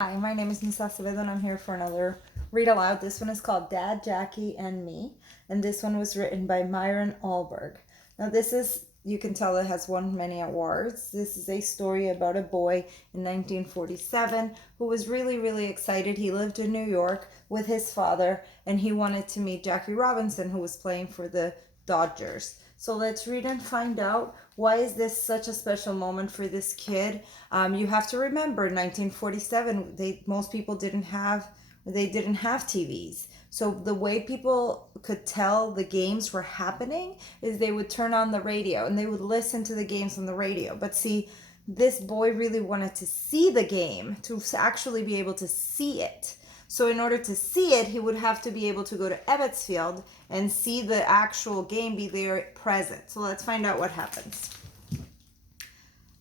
Hi, my name is Miss Acevedo and I'm here for another read aloud. This one is called Dad, Jackie, and Me, and this one was written by Myron Uhlberg. Now, this is, you can tell it has won many awards. This is a story about a boy in 1947 who was really, really excited. He lived in New York with his father and he wanted to meet Jackie Robinson, who was playing for the Dodgers. So let's read and find out why is this such a special moment for this kid. You have to remember 1947. Most people didn't have TVs. So the way people could tell the games were happening is they would turn on the radio and they would listen to the games on the radio. But see, this boy really wanted to see the game, to actually be able to see it. So in order to see it, he would have to be able to go to Ebbets Field and see the actual game, be there present. So let's find out what happens.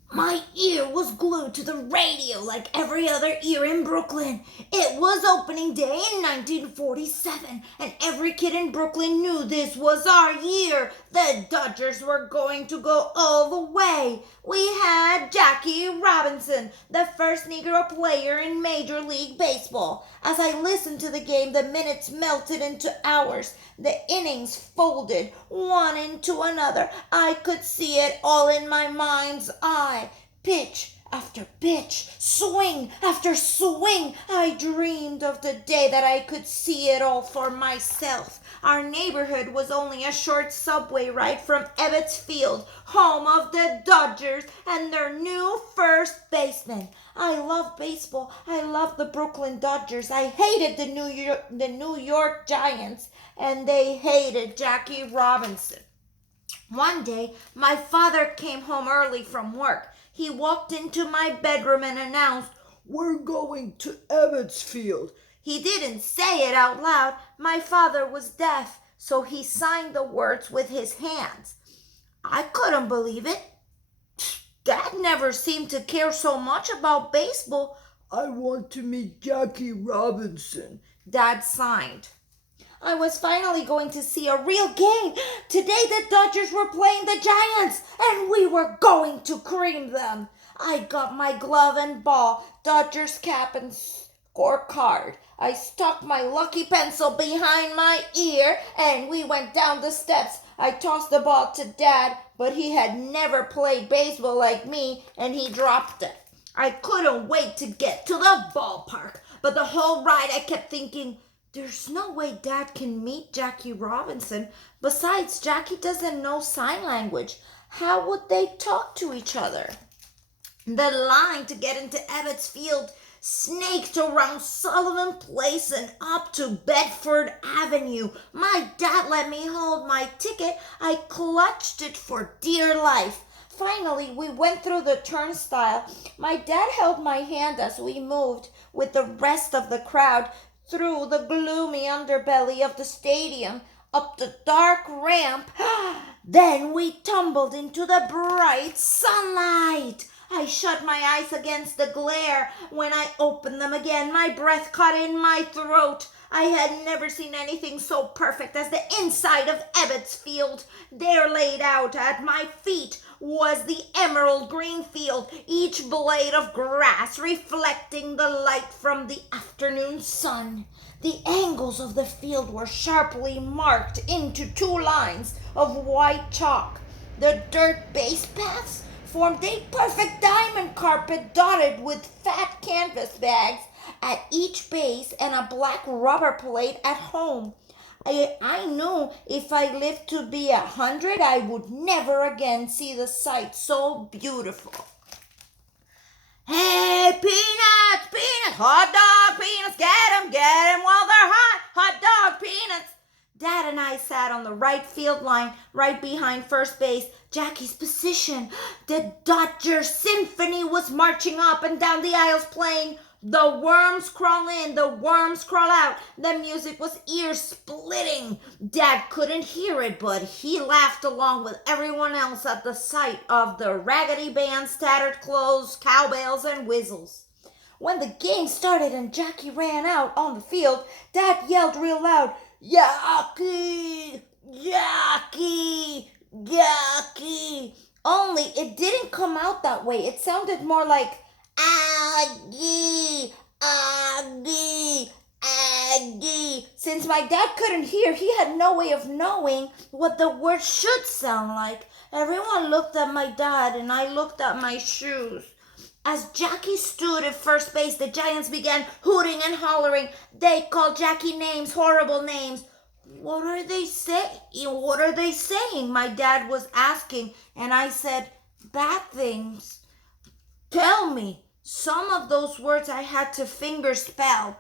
My ear was glued to the radio like every other ear in Brooklyn. It was opening day in 1947, and every kid in Brooklyn knew this was our year. The Dodgers were going to go all the way. We had Jackie Robinson, the first Negro player in Major League Baseball. As I listened to the game, the minutes melted into hours. The innings folded one into another. I could see it all in my mind's eye. Pitch after pitch, swing after swing. I dreamed of the day that I could see it all for myself. Our neighborhood was only a short subway ride from Ebbets Field, home of the Dodgers and their new first baseman. I love baseball. I love the Brooklyn Dodgers. I hated the New York Giants, and they hated Jackie Robinson. One day, my father came home early from work. He walked into my bedroom and announced, "We're going to Ebbets Field." He didn't say it out loud. My father was deaf, so he signed the words with his hands. I couldn't believe it. Dad never seemed to care so much about baseball. "I want to meet Jackie Robinson," Dad signed. I was finally going to see a real game. Today the Dodgers were playing the Giants, and we were going to cream them. I got my glove and ball, Dodgers cap and scorecard. I stuck my lucky pencil behind my ear, and we went down the steps. I tossed the ball to Dad, but he had never played baseball like me, and he dropped it. I couldn't wait to get to the ballpark, but the whole ride I kept thinking, there's no way Dad can meet Jackie Robinson. Besides, Jackie doesn't know sign language. How would they talk to each other? The line to get into Ebbets Field snaked around Sullivan Place and up to Bedford Avenue. My dad let me hold my ticket. I clutched it for dear life. Finally, we went through the turnstile. My dad held my hand as we moved with the rest of the crowd through the gloomy underbelly of the stadium, up the dark ramp. Then we tumbled into the bright sunlight. I shut my eyes against the glare. When I opened them again, my breath caught in my throat. I had never seen anything so perfect as the inside of Ebbets Field. There laid out at my feet was the emerald green field, each blade of grass reflecting the light from the afternoon sun. The angles of the field were sharply marked into two lines of white chalk. The dirt base paths formed a perfect diamond carpet dotted with fat canvas bags at each base and a black rubber plate at home. I knew if I lived to be 100, I would never again see the sight so beautiful. Hey, peanuts, peanuts, hot dog peanuts, get 'em while they're hot dog peanuts. Dad and I sat on the right field line, right behind first base, Jackie's position. The Dodger Symphony was marching up and down the aisles playing "The Worms Crawl In, the Worms Crawl Out." The music was ear-splitting. Dad couldn't hear it, but he laughed along with everyone else at the sight of the raggedy band's tattered clothes, cowbells, and whistles. When the game started and Jackie ran out on the field, Dad yelled real loud, "Jackie! Jackie! Jackie!" Only it didn't come out that way. It sounded more like, "Aggie! Since my dad couldn't hear, he had no way of knowing what the word should sound like. Everyone looked at my dad, and I looked at my shoes. As Jackie stood at first base, the Giants began hooting and hollering. They called Jackie names, horrible names. What are they saying? What are they saying? My dad was asking, and I said, bad things. Tell me. Some of those words I had to finger spell.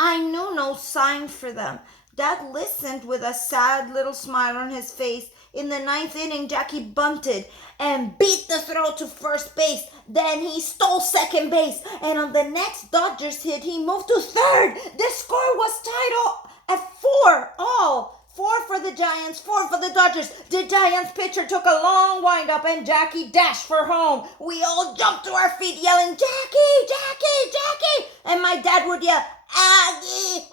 I knew no sign for them. Dad listened with a sad little smile on his face. In the ninth inning, Jackie bunted and beat the throw to first base. Then he stole second base. And on the next Dodgers hit, he moved to third. The score was tied at 4-all. 4 for the Giants, 4 for the Dodgers. The Giants pitcher took a long windup and Jackie dashed for home. We all jumped to our feet yelling, Jackie, Jackie, Jackie. And my dad would yell, Aggie,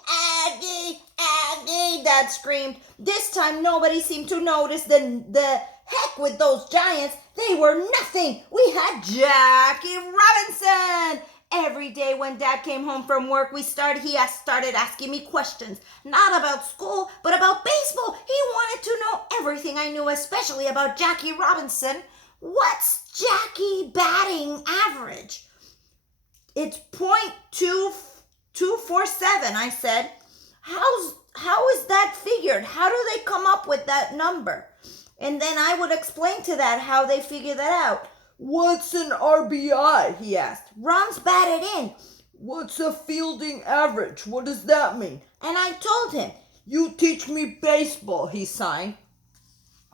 Aggie, Aggie, Dad screamed. This time nobody seemed to notice the heck with those Giants. They were nothing. We had Jackie Robinson. Every day when Dad came home from work, he started asking me questions. Not about school, but about baseball. He wanted to know everything I knew, especially about Jackie Robinson. What's Jackie batting average? It's .247, I said. How is that figured? How do they come up with that number? And then I would explain to Dad how they figure that out. What's an RBI? He asked. Runs batted in. What's a fielding average? What does that mean? And I told him. You teach me baseball, he signed.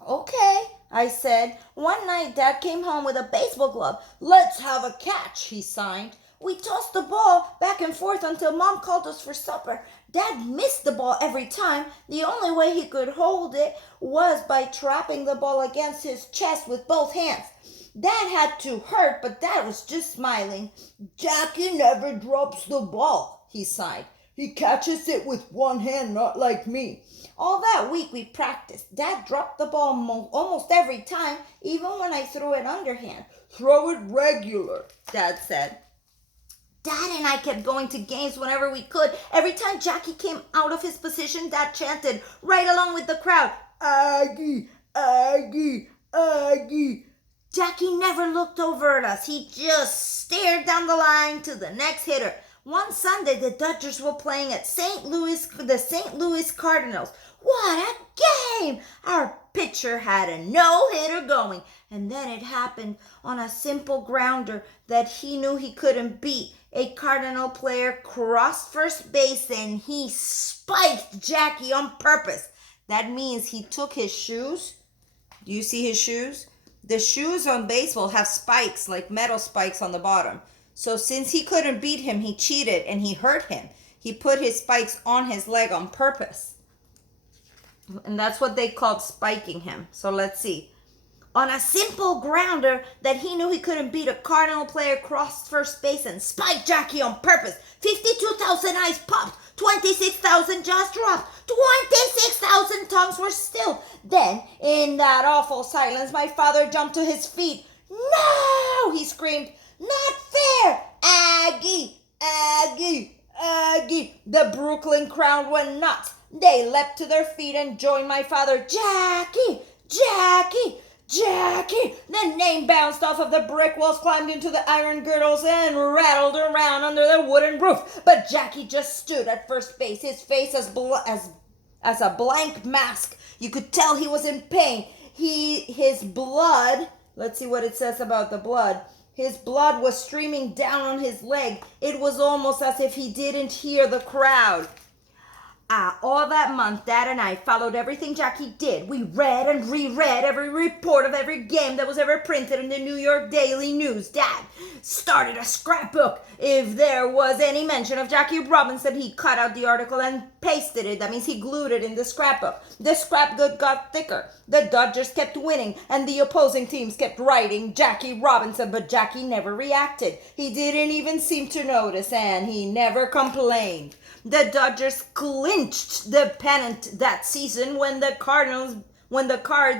Okay, I said. One night, Dad came home with a baseball glove. Let's have a catch, he signed. We tossed the ball back and forth until Mom called us for supper. Dad missed the ball every time. The only way he could hold it was by trapping the ball against his chest with both hands. Dad had to hurt, but Dad was just smiling. Jackie never drops the ball, he sighed. He catches it with one hand, not like me. All that week we practiced. Dad dropped the ball almost every time, even when I threw it underhand. Throw it regular, Dad said. Dad and I kept going to games whenever we could. Every time Jackie came out of his position, Dad chanted right along with the crowd, Aggie, Aggie, Aggie. Jackie never looked over at us. He just stared down the line to the next hitter. One Sunday, the Dodgers were playing at the St. Louis Cardinals. What a game! Our pitcher had a no-hitter going, and then it happened on a simple grounder that he knew he couldn't beat. A Cardinal player crossed first base, and he spiked Jackie on purpose. That means he took his shoes. Do you see his shoes? The shoes on baseball have spikes, like metal spikes on the bottom. So since he couldn't beat him, he cheated and he hurt him. He put his spikes on his leg on purpose. And that's what they called spiking him. So let's see. On a simple grounder that he knew he couldn't beat, a Cardinal player crossed first base and spiked Jackie on purpose. 52,000 eyes popped. 26,000 jaws dropped. 26,000 tongues were still. Then, in that awful silence, my father jumped to his feet. No! He screamed. Not fair! Aggie! Aggie! Aggie! The Brooklyn crowd went nuts. They leapt to their feet and joined my father. Jackie! Jackie! Jackie! The name bounced off of the brick walls, climbed into the iron girdles, and rattled around under the wooden roof. But Jackie just stood at first base, his face as a blank mask. You could tell he was in pain. His blood, let's see what it says about the blood. His blood was streaming down on his leg. It was almost as if he didn't hear the crowd. All that month, Dad and I followed everything Jackie did. We read and reread every report of every game that was ever printed in the New York Daily News. Dad started a scrapbook. If there was any mention of Jackie Robinson, he cut out the article and pasted it. That means he glued it in the scrapbook. The scrapbook got thicker. The Dodgers kept winning, and the opposing teams kept writing Jackie Robinson, but Jackie never reacted. He didn't even seem to notice, and he never complained. The Dodgers clinched the pennant that season when the Cards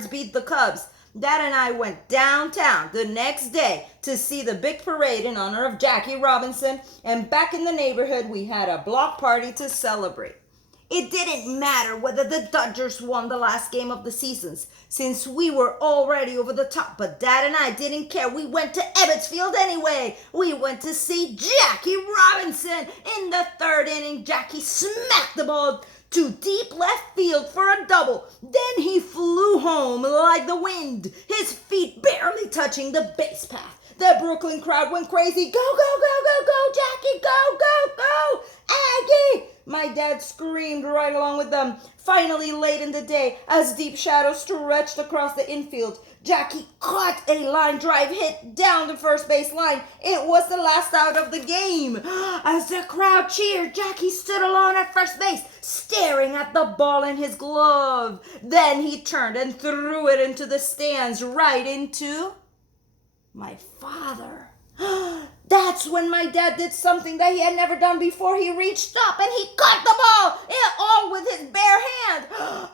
beat the Cubs. Dad and I went downtown the next day to see the big parade in honor of Jackie Robinson, and back in the neighborhood we had a block party to celebrate. It didn't matter whether the Dodgers won the last game of the seasons, since we were already over the top, but Dad and I didn't care. We went to Ebbets Field anyway. We went to see Jackie Robinson. In the third inning, Jackie smacked the ball to deep left field for a double. Then he flew home like the wind, his feet barely touching the base path. The Brooklyn crowd went crazy. Go, go, go, go, go, Jackie, go, go, go, Aggie! My dad screamed right along with them. Finally, late in the day, as deep shadows stretched across the infield, Jackie caught a line drive hit down the first base line. It was the last out of the game. As the crowd cheered, Jackie stood alone at first base, staring at the ball in his glove. Then he turned and threw it into the stands, right into my father. That's when my dad did something that he had never done before. He reached up and he caught the ball, all with his bare hand.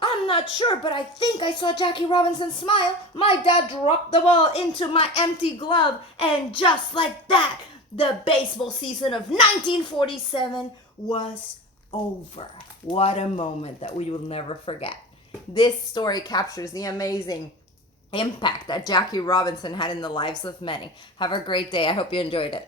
I'm not sure, but I think I saw Jackie Robinson smile. My dad dropped the ball into my empty glove, and just like that, the baseball season of 1947 was over. What a moment that we will never forget. This story captures the amazing impact that Jackie Robinson had in the lives of many. Have a great day. I hope you enjoyed it.